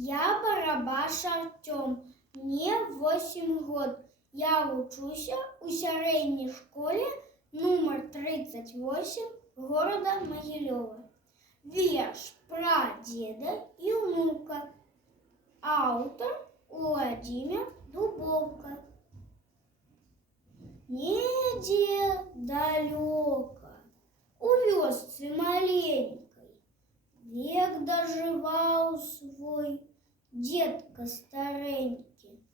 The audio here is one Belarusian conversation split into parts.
Я Барабаш Артем, мне 8 год. Я вучуся у сярэдняй школе нумар 38 города Могилёва. Верш про деда и внука. Автор Владимир Дубовка. Недзе далёка, у вёсцы маленькой, век доживал свой дедка старенький.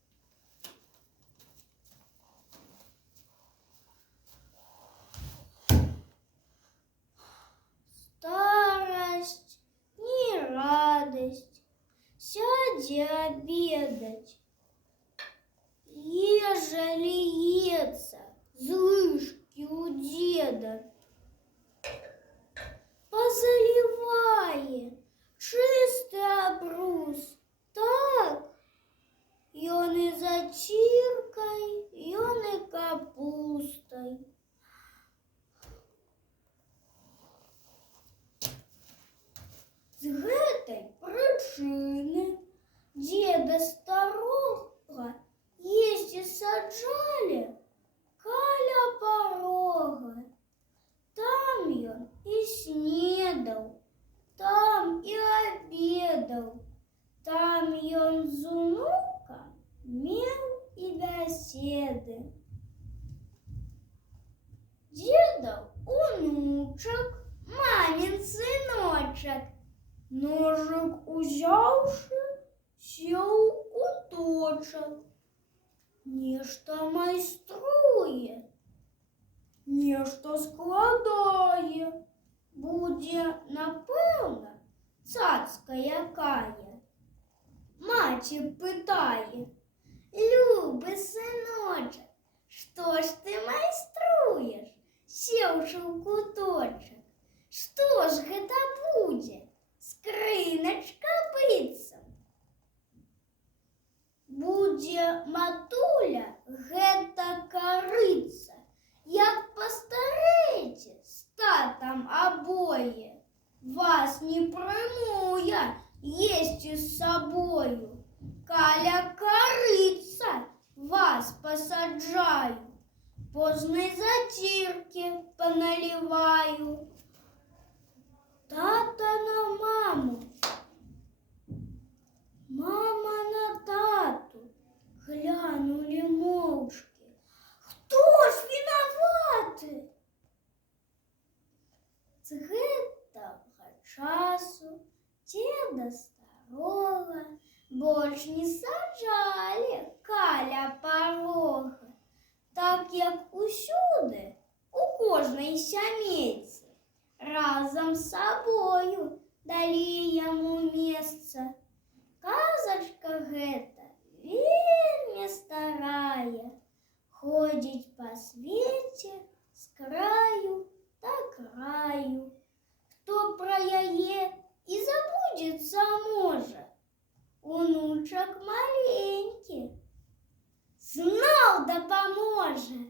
Старость не радость, сядь обедать. Ежели еться злышки у деда, позаливае чисты обрус, так ён и заціркай, ён и капустай. З гэтай прычыны деда старога есці саджалі каля парога. Там ён и снедаў, там и обедаў, там ён з унукам меў и бяседы. Дедаў унучак, мамин сыночак, ножик узяўшы, сеў у куточак. Нешта майструе, нешта складае, будзе, напэўна, цацка якая. Маці пытае: любы сыночак, што ж ты майструеш, сеўшы ў куточак? Што ж гэта будзе? Скрыначка быццам. Будзе, матуля, гэта карыца, як пастарэеце з татам абое, вас не прыму я есці з сабою. Каля карыца вас пасаджаю, познай заціркі паналіваю. Тата на маму, мама на тату глянули моўчкі. Хто ж вінаваты? З гэтага часу деда старога больш не саджалі каля парога, так як усюды, у кожнай сямейцы, разам з сабою далі яму месца. Казачка гэта вельмі старая, ходзіць па свеце з краю да краю. Хто пра яе і забудзецца можа, унучак маленькі зноў дапаможа.